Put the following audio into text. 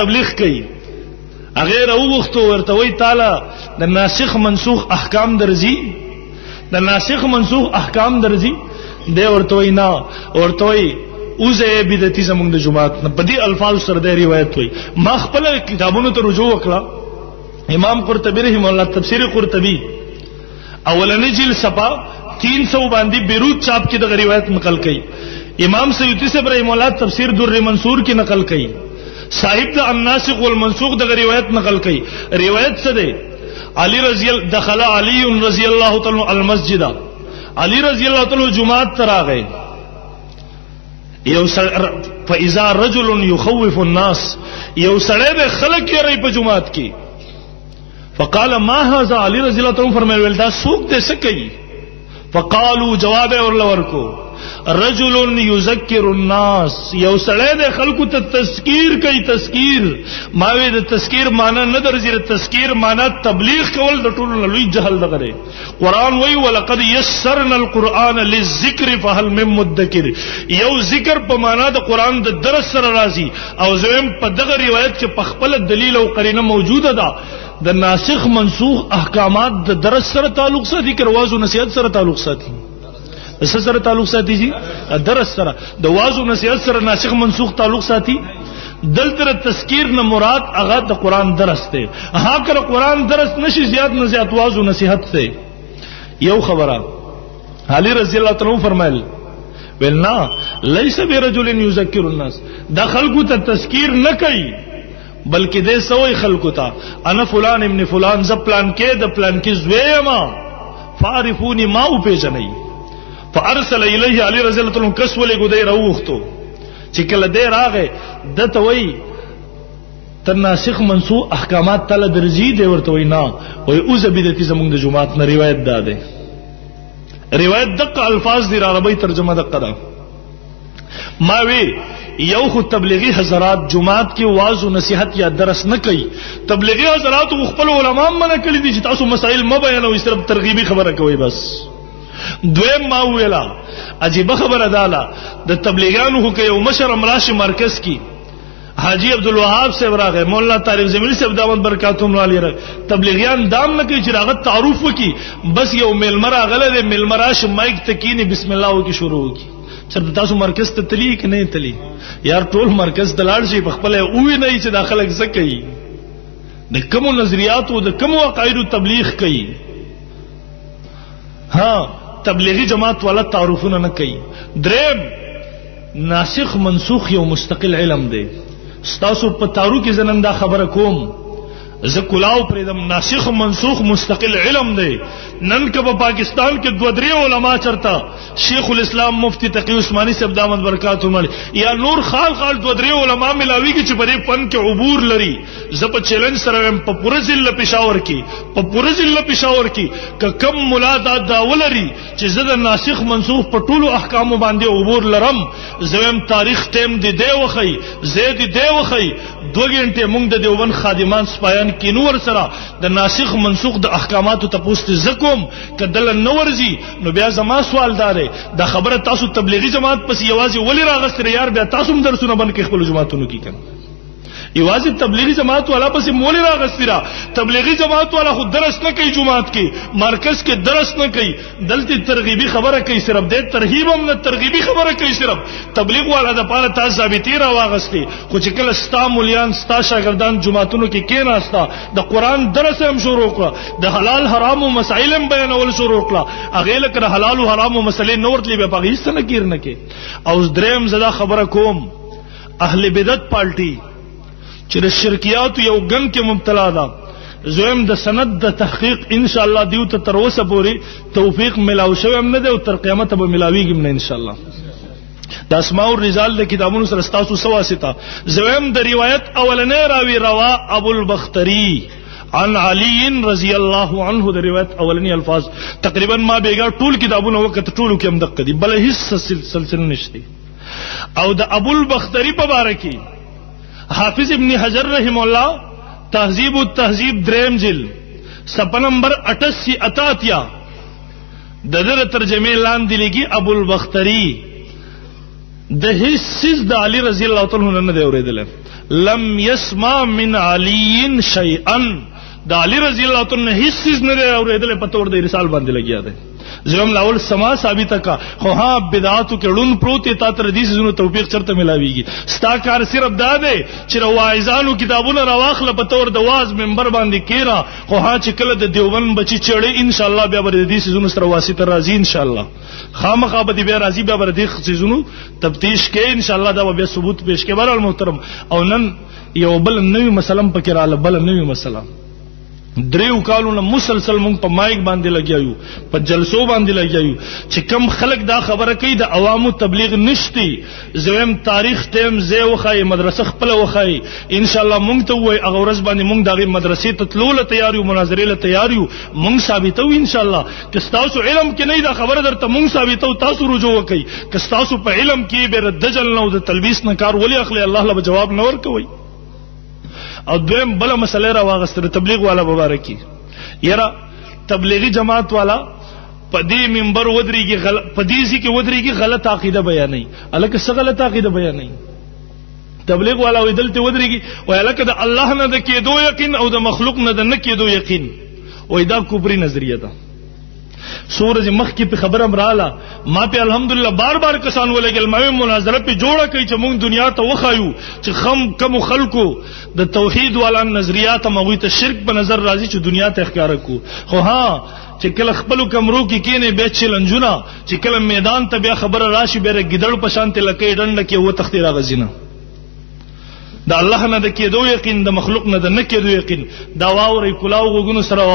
تبلیغ کوي هغه راوغختو ورته وی تعالی د ناسخ منسوخ احکام درځي د ناسخ منسوخ احکام درځي دی ورته وی نه ورته وی اوزه بدعتي زمونږ د جماعت نه په دې الفاظ سره د روایت وی ما خپل کتابونو ته رجوع وکړه امام قرطبی رحم الله تفسیر قرطبی اولنی جلد صفحه 300 باندې بیروت چاپ کې د روایت نقل کړي امام سیوطی سے رحم الله تفسیر در منصور کی نقل کړي صاحب د الناسخ والمنسوخ د روایت نقل کړي روایت څه ده علی رضی الله دخل علی رضی الله تعالی المسجد علی رضی الله تعالی جمعه تراغه یو فاذا رجل يخوف الناس یو سړی به خلک یې په جمعات کې فقال ما هذا علی رضی الله تعالی فرمایل دا سوق دې څه کوي فقالوا جواب ورکو رجل یذکر الناس یو سړی د خلکو ته تذکیر کوي تذکیر ماوی د تذکیر معنی نه درځي تذکیر معنی تبلیغ کول د ټولو لوی جهل دغه قرآن وی ولقد یسرنا القرآن للذکر فهل من مدکر یو ذکر په معنی د قرآن د درس سره راځي او زم په دغه روایت کې په خپل دلیل او قرینه موجوده ده د ناسخ منسوخ احکامات د درس سره تعلق ساتي که واعظ او نصیحت سره تعلق ساتي سره تعلق ساتي جی درس سره د واعظ او نصیحت سره ناسخ منسوخ تعلق ساتي دلته تذکیر نه مراد هغه د قران درس ته ها کړه قران درس نشي زیات نه زیات واعظ او نصیحت ته یو خبره علی رضی الله تعالی فرمایل ولنا ليس برجل يذكر الناس دا خلقو ته تذکیر نه کوي بلکې دې سوې خلقو ته انا فلان ابن فلان ز پلان کې د پلان کې زویما فعرفوني ما او پیژنئ فارسل الیه علی رضی الله تعالی کس ولې ګدای راوختو چې کله دې راغې دته وای تناسخ منسوخ احکامات تعالی درځي دی ورته وای نه وای اوس بدعتي زمونږ د جماعت نه روایت ده روایت دغه الفاظ دی عربی ترجمه دغه ده ما وی یو خو تبلیغی حضرات جماعت کې واعظ او نصیحت یا درس نه کوي تبلیغی حضرات خپل علما منع کړی دي چې تاسو مسائل م بیانوي صرف ترغیبی خبره کوي بس دویم ما ویلا عجیب خبره داله د تبلیغیانو کې یو مشر امراش مرکز کې حاجی عبدالوهاب صاحب راغی مولانا طارق زمینی صاحب دامت برکاتهم علی راغی تبلیغیان دام نه کوي چې راغه تعارف وکي بس یو ملمر غله د ملمراش مایک تکینی بسم الله وکي شروع وکي چرته تاسو مرکز ته تلی کې نه تلی یار ټول مرکز دلاړ شي په خپل اوې نه چې داخله زکې د کوم نظریات او د کوم عقاید تبلیغ کوي ها تبلیغی جماعت والا تعارفونه نه کوي دریم ناسخ منسوخ یو مستقل علم دی ستاسو په تعارف کې زننده خبره کوم ز کلاو پردم ناسخ منسوخ مستقل علم دی نن که په پاکستان کې دو درې علما چرتا شیخ الاسلام مفتی تقی عثماني صاحب دامت برکاتهم یا نور خال دو درې علما ملاوي کې چې په دې فن کې عبور لري ز په چیلنج سره په پوره ضلع پېښور کې کم مولا دا ولري چې زه د ناسخ منسوخ په ټولو احکام باندې عبور لرم زم تاریخ ټیم دی وخی زید دی وخی 2 غنټه موږ د دیوبند خادمان سپایان کې نور سره د ناسخ منسوخ د احکاماتو ته پوښتنه زکوم کدل نورزي نو بیا زما سوال داره د خبره تاسو تبلیغی جماعت پس یوازې ولی راغستره یار بیا تاسو هم درسونه بند کې خپل جماعتونو کې کړئ یوازې تبلیغی جماعت والا پس مولی راغستره تبلیغی جماعت والا خود درس نه کوي جماعت کې مرکز کې درس نه کوي دلته ترغیبی خبره کوي صرف د ترغیب هم نه ترغیبی خبره کوي صرف تبلیغ والا د پاره تاسو ثابتې را واغستي خو چې کله ستا مولیان ستا شاګردان جماعتونو کې کېناستا د قران درس هم شروع کړه د حلال حرام او مسائل هم بیانول شروع کړه هغه لکه حلال او حرام او مسلې نور تلی به پغې ست نه کیر نه کې او دریم زدا خبره کوم اهل بدعت پارټي چې د شرکیات یو ګن کې مبتلا ده زویم د سند د تحقیق ان شاء الله دیو ته تر اوسه پوری توفیق ملاو شوی هم نه دی او تر قیامت به ملاویږي نه ان شاء الله د اسماء الرجال د کتابونو سره تاسو سواسته زویم د روایت اولنې راوی روا ابو البختری عن علي رضی الله عنه د روایت اولنی الفاظ تقریبا ما بیګا ټول کتابونو وخت ټولو کې هم دقه دي بل هیڅ سلسله نشته او د ابو البختری په باره کې حافظ ابن حجر رحم الله تہذیب التہذیب دریم جلد صفحہ نمبر 88 ددر ترجمه لاندې لګي ابو البختری د هیڅ د علی رضی الله تعالی عنہ نه دی اوریدل. لم يسمع من علي شيئا، د علی رضی الله تعالی عنہ هیڅ نه دی اوریدل، په تور د رسال باندې لګیا دی. زم لاول سما ثابت کا خو ها بدعاتو کې لون پروت تا تر دې زونو توفیق چرته ملاويږي. ستا کار صرف دا دی چې واعظانو کتابونه راواخله په تور د واز منبر باندې کیرا، خو ها چې کله د دیوبند بچی چړې ان شاء الله بیا بر دې زونو سره واسطه راځي ان شاء الله، خامخا به بیا راځي بیا بر دې زونو تفتیش کې ان شاء الله دا بیا ثبوت پیش کې. بهر المحترم او نن یو بل نوې مسله پکې رااله، بل نوې مسله دریو کالونه مسلسل مونږ په مایک باندې لګیایو، په جلسو باندې لګیایو چې کم خلک دا خبره کوي د عوامو تبلیغ نشتی. زویم تاریخ ټیم زه وخای مدرسه خپل وخای ان شاء الله مونږ ته وای هغه ورځ باندې مونږ دغه مدرسې ته تلو له تیاریو، مناظرې له تیاریو مونږ ثابتو ان شاء الله. که تاسو علم کې نه دا خبره درته مونږ ثابتو، تاسو رجوع وکئ. که تاسو په علم کې به دجل نو د تلبیس نه کار ولي اخلي، الله له جواب نه ورکوي. او دویم بل مسله را واغستره تبلیغ والا مبارکي یرا تبلیغی جماعت والا پدې منبر ودرېږي پدې سي کې ودرېږي غلط عقیده بیانوي. الکه څه غلط عقیده بیانوي؟ تبلیغ والا وې دلته ودرېږي وای الکه د الله نه د کېدو یقین او د مخلوق نه د نه کېدو یقین، وای دا کفري نظریه ده. سورج مخ کی په خبرم رااله ما په الحمدلله بار بار کسان ولګل ما مناظره په جوړه کوي چې مونږ دنیا ته وخایو چې کم خلکو د توحید والا نظریات مغوی ته شرک په نظر راځي چې دنیا ته ښکارا کو. خو ها چې کله خپل کمرو کې کینه به چلنجونه چې کله میدان ته بیا خبره راشي به ګډړ په شانته لکې ډنډ کې و تختی راغزینه. د الله نه د کېدو یقین، د مخلوق نه د نه کېدو یقین، دا واوري کلاو غوګونو سره